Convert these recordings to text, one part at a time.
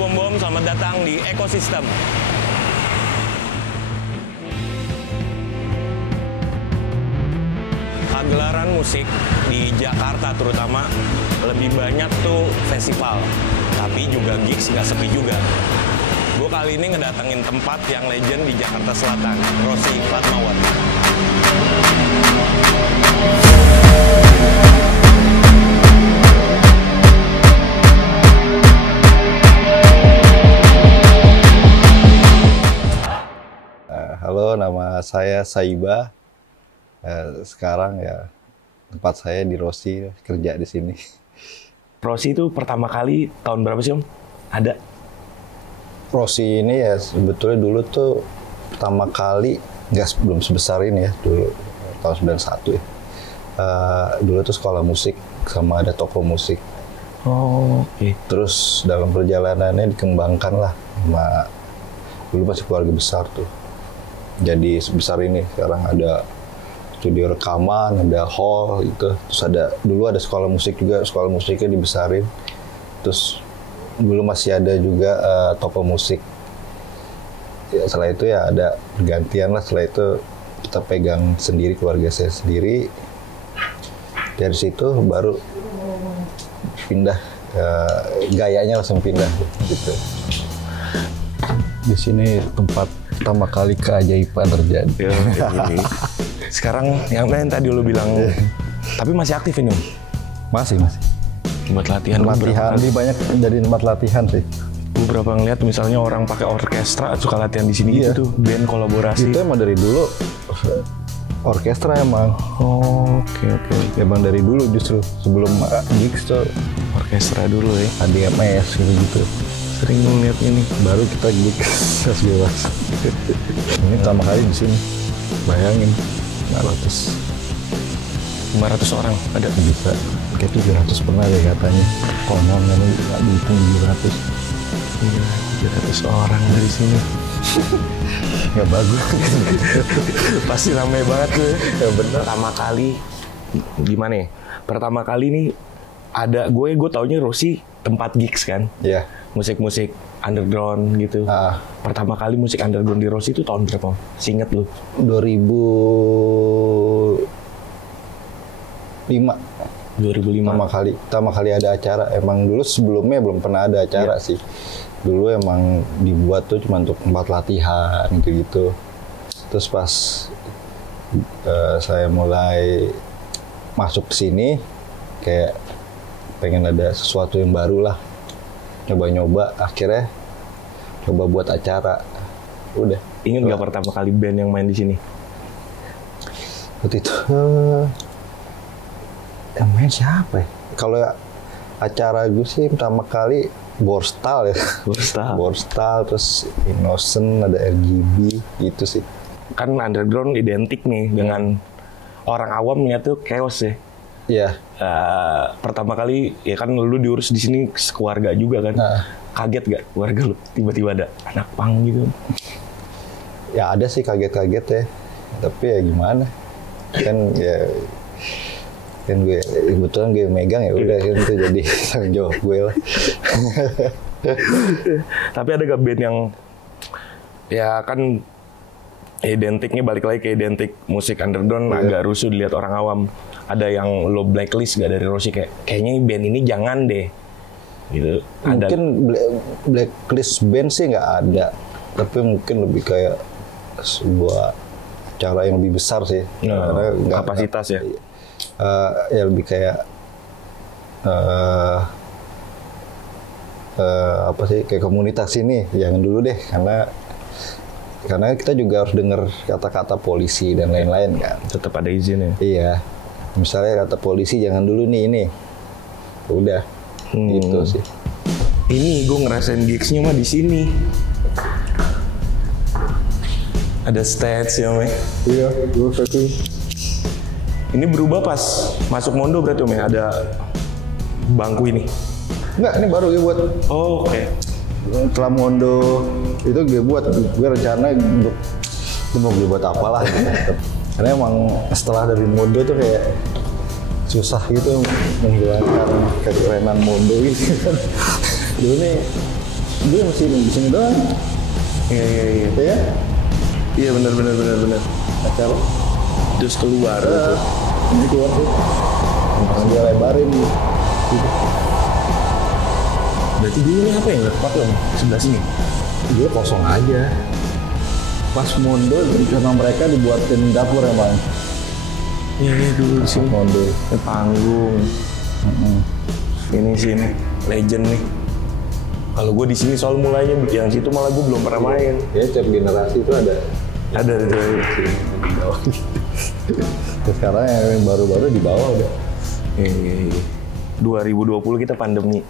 Bom Bom, selamat datang di Ekosistem. Pagelaran musik di Jakarta terutama lebih banyak tuh festival, tapi juga gigs nggak sepi juga. Gue kali ini ngedatengin tempat yang legend di Jakarta Selatan, Rossi Fatmawati. Halo, nama saya Saiba. Sekarang ya tempat saya di Rossi, kerja di sini. Rossi itu pertama kali tahun berapa sih Om? Ada? Rossi ini ya sebetulnya dulu tuh pertama kali belum sebesar ini ya, dulu tahun 91 ya. Dulu tuh sekolah musik sama ada toko musik. Oh, oke. Terus dalam perjalanannya dikembangkan lah sama dulu masih keluarga besar tuh. Jadi sebesar ini, sekarang ada studio rekaman, ada hall gitu. Terus dulu ada sekolah musik juga, sekolah musiknya dibesarin. Terus dulu masih ada juga toko musik. Ya, setelah itu ya ada pergantian lah, setelah itu kita pegang sendiri, keluarga saya sendiri. Dari situ baru pindah, gayanya langsung pindah gitu. Di sini tempat pertama kali keajaiban terjadi. Sekarang yang tadi lu bilang, tapi masih aktif ini Om? Masih. Buat latihan Lebih banyak dari tempat latihan sih. Beberapa ngeliat misalnya orang pakai orkestra suka latihan di sini gitu tuh, band kolaborasi. Itu emang dari dulu orkestra emang. Oh, oke. Emang dari dulu justru sebelum gigs tuh Orkestra dulu ya. ADMS gitu. Sering ngeliat ini. Baru kita gigs pas bebas. Ini pertama kali di sini. Bayangin 500 orang ada. Bisa. Kayak 700 pernah deh katanya. Konon kan nggak dihitung 700. Iya, 700 orang dari sini. Nggak bagus. Pasti ramai banget tuh. Ya bener. Pertama kali gimana ya? Pertama kali nih ada gue taunya Rossi tempat gigs kan. Iya. Musik-musik underground gitu. Pertama kali musik underground di Rossi itu tahun berapa? Singet lu? 2005 pertama kali ada acara. Emang dulu sebelumnya belum pernah ada acara sih. Dulu emang dibuat tuh cuma untuk tempat latihan gitu. Terus pas saya mulai masuk ke sini, kayak pengen ada sesuatu yang baru lah. Nyoba-nyoba, akhirnya coba buat acara. Udah. Ingat nggak pertama kali band yang main di sini? Waktu itu yang main siapa ya? Kalau acara gue sih pertama kali Borstal ya. Borstal, terus Innocent, ada RGB, gitu sih. Kan underground identik nih dengan orang awamnya tuh chaos ya. Iya. Pertama kali ya kan lu diurus di sini sekeluarga juga kan. Kaget gak keluarga lu tiba-tiba ada anak pang gitu? Ya ada sih kaget-kaget ya. Tapi ya gimana? Kan gue kebetulan gue megang ya udah kan itu jadi tanggung jawab gue lah. Tapi ada gak band yang ya kan identiknya balik lagi ke identik musik underground agak rusuh dilihat orang awam. Ada yang lo blacklist gak dari Rossi kayaknya band ini jangan deh gitu? Mungkin blacklist band sih nggak ada, tapi mungkin lebih kayak sebuah acara yang lebih besar sih. Karena kapasitas ya. Ya lebih kayak apa sih, kayak komunitas ini jangan dulu deh, karena kita juga harus dengar kata-kata polisi dan lain-lain kan. Tetap ada izin ya. Iya. Misalnya kata polisi jangan dulu nih ini. Udah. Gitu sih. Ini gue ngerasain gigsnya mah di sini. Ada stage ya, Om. Iya, gue satu. Ini berubah pas masuk Mondo berarti Om ya, ada bangku ini. Enggak, ini baru gue buat. Oh, oke. Setelah Mondo itu gue buat, gue rencana untuk mau gue buat apalah gitu. Karena emang setelah dari Mondo tuh kayak susah gitu menghilangkan kekerenan Mondo gitu kan. Dulu nih Gue masih di sini doang. Iya iya iya. Ya, Iya benar. acara. Terus keluar gitu. Ini keluar tuh. Langsung dia lebarin. Berarti dulu ini apa yang lepas dong? Sebelah sini. Dia kosong aja. Pas mundur, karena mereka dibuatin dapur emang. Iya dulu di sini. Mundur. Ini panggung. Ini sini legend nih. Kalau gue di sini soal mulainya yang situ malah gue belum pernah main. Ya tiap generasi itu ada. Ada di Terus sekarang yang baru-baru di bawah udah. Iya. 2020 kita pandemi.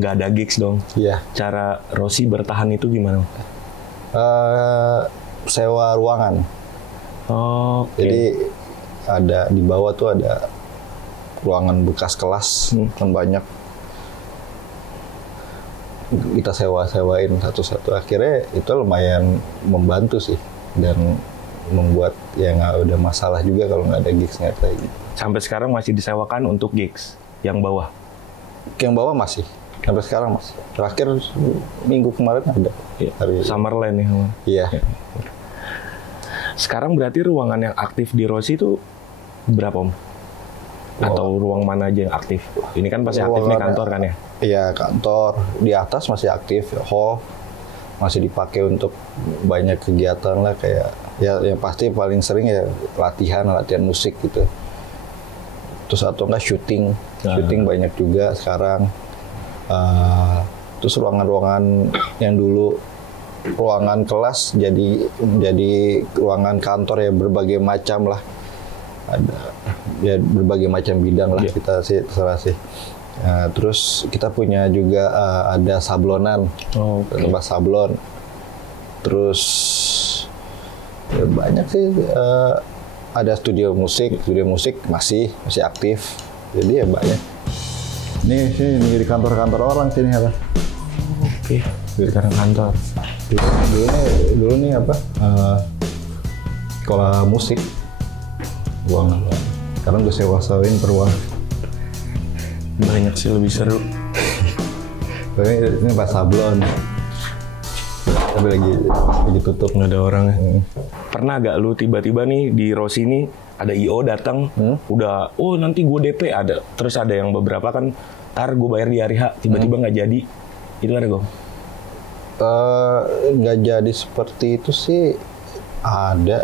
Nggak ada gigs dong. Iya. Cara Rossi bertahan itu gimana? Sewa ruangan. Oke. Jadi ada di bawah tuh ada ruangan bekas kelas kan banyak. Kita sewain satu-satu. Akhirnya itu lumayan membantu sih dan membuat ya nggak ada masalah juga kalau nggak ada gigsnya kayak gitu. Sampai sekarang masih disewakan untuk gigs yang bawah. Yang bawah masih sampai sekarang masih. Terakhir minggu kemarin ada. Ya, Hari Summerland ya. Iya. Sekarang berarti ruangan yang aktif di Rossi itu berapa Om? Atau ruang mana aja yang aktif? Ini kan pasti aktif nih kantor kan ya? Iya kantor. Di atas masih aktif. Hall masih dipakai untuk banyak kegiatan lah kayak ya yang pasti paling sering ya latihan musik gitu. Terus atau enggak syuting banyak juga sekarang. Terus ruangan-ruangan yang dulu ruangan kelas jadi ruangan kantor ya berbagai macam lah. Ada ya berbagai macam bidang lah kita sih terserah sih. Terus kita punya juga ada sablonan, tempat sablon. Terus ya banyak sih ada studio musik masih aktif. Jadi ya banyak. Nih di kantor-kantor orang sini apa? Oke. Di kantor. Dulu nih apa? Sekolah musik. Ruangan. Sekarang gue sewa-sewain per ruang. Banyak sih lebih seru. Ini pas sablon. Tapi lagi tutup Nggak ada orang. Pernah gak lu tiba-tiba nih di Rossi ini ada IO datang, udah nanti gue DP ada. Terus ada yang beberapa kan, ntar gue bayar di hari H, tiba-tiba nggak jadi. Itu ada gue. Nggak jadi seperti itu sih ada.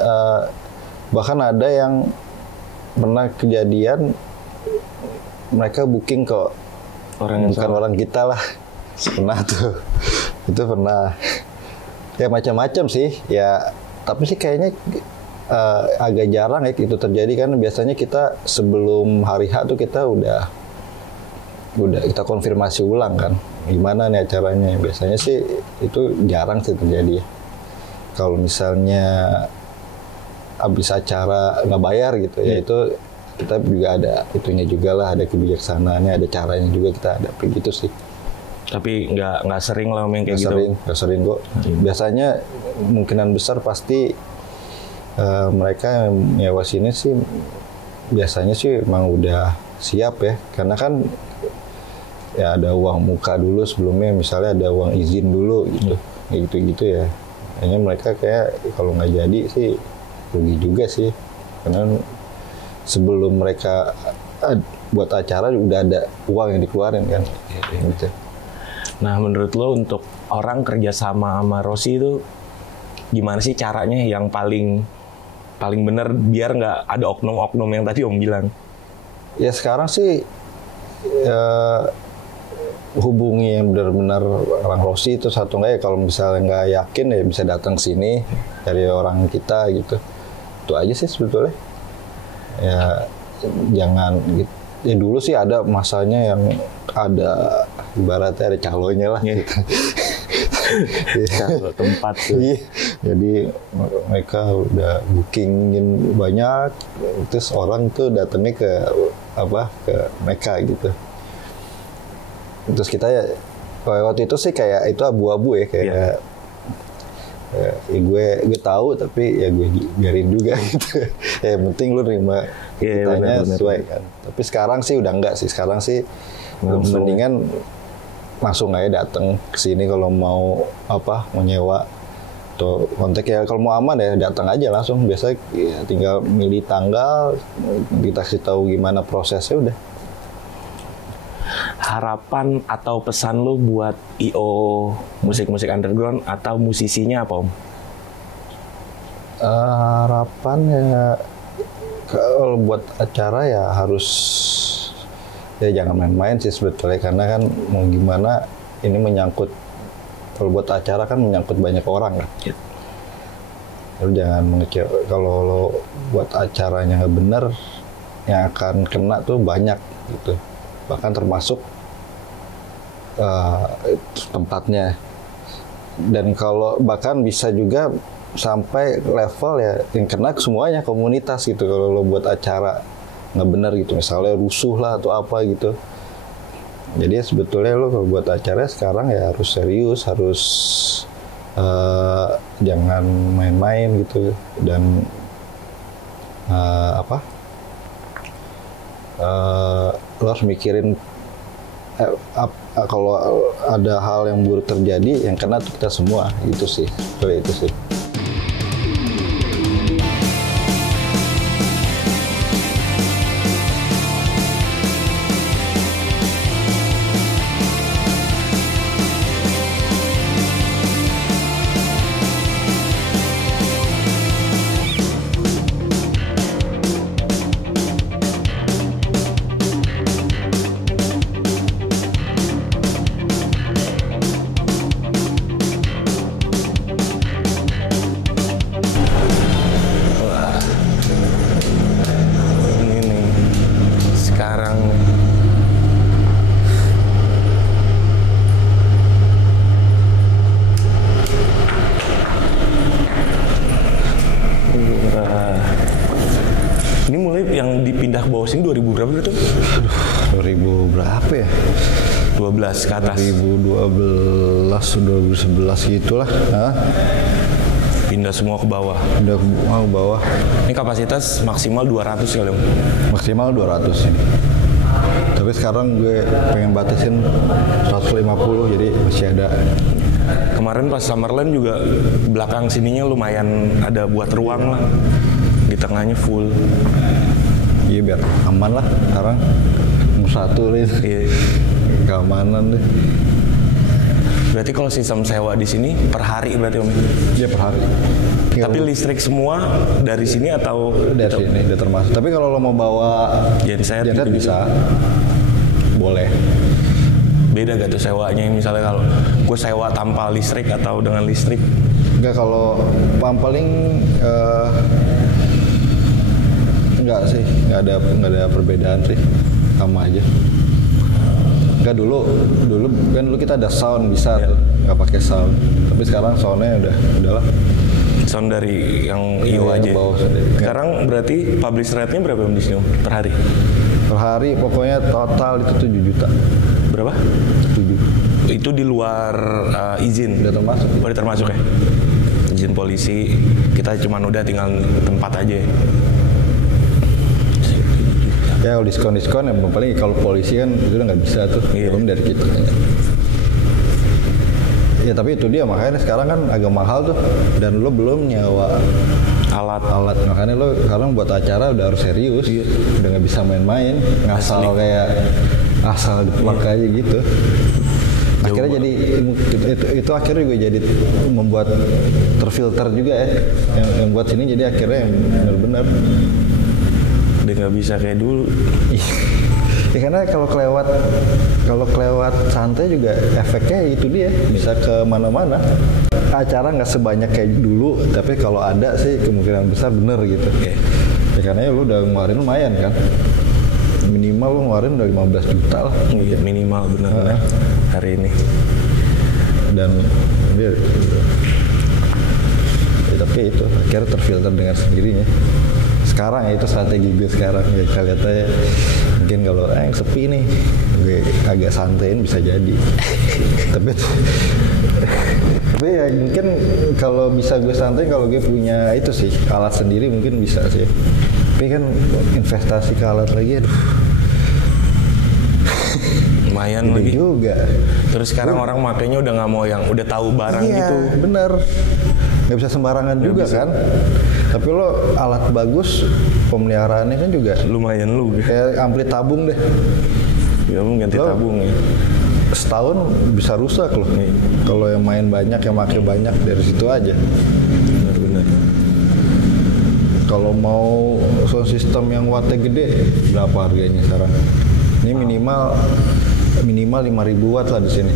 Bahkan ada yang pernah kejadian mereka booking ke Orang yang bukan orang kita lah. Pernah tuh. Itu pernah. Ya macam-macam sih. Ya tapi sih kayaknya agak jarang ya itu terjadi kan biasanya kita sebelum hari H tuh kita udah kita konfirmasi ulang kan. Gimana nih acaranya? Biasanya sih itu jarang sih terjadi. Kalau misalnya habis acara nggak bayar gitu ya itu kita juga ada itunya juga lah, ada kebijaksanaannya, ada caranya juga kita ada begitu sih. Tapi nggak sering lah main kayak Nggak sering kok. Biasanya kemungkinan besar pasti mereka yang nyewa sini sih biasanya sih emang udah siap ya, karena kan ya ada uang muka dulu sebelumnya, misalnya ada uang izin dulu gitu ya. Kayaknya mereka kayak kalau nggak jadi sih rugi juga sih, karena sebelum mereka buat acara udah ada uang yang dikeluarin kan. Gitu. Nah menurut lo untuk orang kerja sama Rossi itu gimana sih caranya yang paling benar biar nggak ada oknum-oknum yang tadi Om bilang? Ya sekarang sih hubungi yang benar-benar orang Rossi itu satu nggak ya, kalau misalnya nggak yakin ya bisa datang sini dari orang kita gitu. Itu aja sih sebetulnya. Ya jangan gitu. Ya dulu sih ada masanya yang ada ibaratnya ada calonnya lah gitu. Calo tempat tuh. Jadi mereka udah bookingin banyak, terus orang tuh datangnya ke mereka gitu. Terus kita ya waktu itu sih kayak itu abu-abu ya kayak gue tahu tapi ya gue biarin juga gitu. Ya yang penting lu nerima kitanya sesuai kan. Tapi sekarang sih udah enggak sih. Sekarang sih mendingan langsung aja datang ke sini kalau mau mau nyewa atau kontak ya, kalau mau aman ya datang aja langsung. Biasanya ya, tinggal milih tanggal, dikasih tahu gimana prosesnya, udah. Harapan atau pesan lu buat IO musik-musik underground atau musisinya apa, Om? Harapan ya kalau buat acara ya harus ya jangan main-main sih sebetulnya, karena kan mau gimana ini menyangkut, kalau buat acara kan menyangkut banyak orang kan. Lalu jangan mengecewakan, kalau lo buat acaranya nggak bener, yang akan kena tuh banyak gitu. Bahkan termasuk tempatnya. Dan kalau bahkan bisa juga sampai level ya yang kena semuanya komunitas gitu. Kalau lo buat acara nggak bener gitu, misalnya rusuh lah atau apa gitu. Jadi sebetulnya lo kalau buat acara sekarang ya harus serius, harus jangan main-main gitu, dan lo harus mikirin kalau ada hal yang buruk terjadi yang kena tuh kita semua, gitu sih. Itu sih. Ini mulai yang dipindah ke bawah sini 2000 berapa gitu? 2000 berapa ya? 12 ke atas. 2012, 2011 gitulah. Pindah semua ke bawah. Udah ke bawah. Ini kapasitas maksimal 200 kali, Om. Maksimal 200 ini. Tapi sekarang gue pengen batasin 150, jadi masih ada. Kemarin pas Summerland juga belakang sininya lumayan ada buat ruang lah. Di tengahnya full. Iya biar aman lah sekarang. Satu nih. Iya. Keamanan deh. Berarti kalau sistem sewa di sini per hari berarti, Om? Iya per hari. Tapi listrik semua dari sini atau? Dari sini udah termasuk. Tapi kalau lo mau bawa genset gitu bisa. Boleh. Beda gak tuh sewanya? Misalnya kalau gue sewa tanpa listrik atau dengan listrik? Enggak, kalau paling enggak sih, enggak ada perbedaan sih, sama aja. Enggak, dulu kan kita ada sound bisa tuh, nggak pakai sound. Tapi sekarang soundnya udahlah. Sound dari yang IO aja. Sekarang berarti publish rate-nya berapa di sini per hari? Per hari pokoknya total itu 7 juta. Berapa? 7. Itu di luar izin. Udah termasuk. Udah termasuk ya? Izin polisi, kita cuma udah tinggal tempat aja. Ya kalau diskon yang paling kalau polisi kan itu udah nggak bisa tuh, belum dari kita. Ya tapi itu dia, makanya sekarang kan agak mahal tuh, dan lo belum nyawa alat. Makanya lo sekarang buat acara udah harus serius, udah nggak bisa main-main, ngasal kayak asal deplak aja gitu. Akhirnya jadi itu akhirnya juga jadi membuat terfilter juga ya, yang buat sini jadi akhirnya yang benar-benar udah nggak bisa kayak dulu. Ya karena kalau kelewat santai juga efeknya itu dia, bisa ke mana-mana. Acara nggak sebanyak kayak dulu, tapi kalau ada sih kemungkinan besar bener gitu. Ya karena lu udah ngeluarin lumayan kan. Minimal lu ngeluarin udah 15 juta lah. Iya, minimal bener hari ini. Dan ya, tapi itu akhirnya terfilter dengan sendirinya. Sekarang ya itu strategi gue sekarang, ya kelihatannya mungkin kalau yang sepi nih gue agak santain bisa jadi. tapi ya mungkin kalau bisa gue santai kalau gue punya itu sih alat sendiri mungkin bisa sih. Tapi kan investasi ke alat lagi, aduh. lumayan Gede lagi. juga. Terus sekarang orang makainya udah nggak mau yang udah tahu barang Iya, gitu. bener. Nggak bisa sembarangan juga kan. Tapi lo alat bagus, pemeliharaannya kan juga Lumayan lu. kayak ampli tabung deh. Ya lu ganti Lo- tabung ya. Setahun bisa rusak loh. Iya. Kalau yang main banyak, yang pakai banyak dari situ aja. Benar-benar. Kalau mau sound system yang wattnya gede, berapa harganya sekarang? Ini minimal 5.000 watt lah di sini.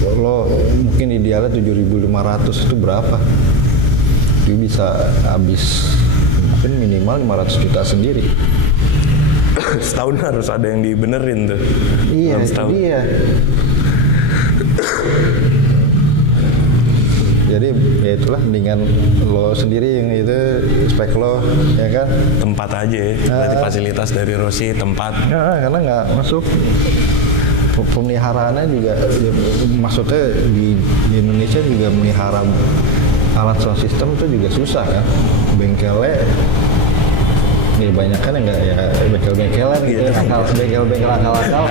Kalau mungkin idealnya 7.500 itu berapa? Itu bisa habis mungkin minimal 500 juta sendiri. Setahun harus ada yang dibenerin tuh. Iya, Dalam itu setahun. dia. Jadi ya itulah, mendingan lo sendiri yang itu spek lo, ya kan? Tempat aja ya. Berarti fasilitas dari Rossi, tempat. Ya, karena nggak masuk. Pemeliharaannya juga, ya, maksudnya di Indonesia juga melihara alat sound system itu juga susah kan. Bengkelnya ya banyak kan, enggak ya bengkel-bengkelan gitu, bengkel-bengkel akal-akal.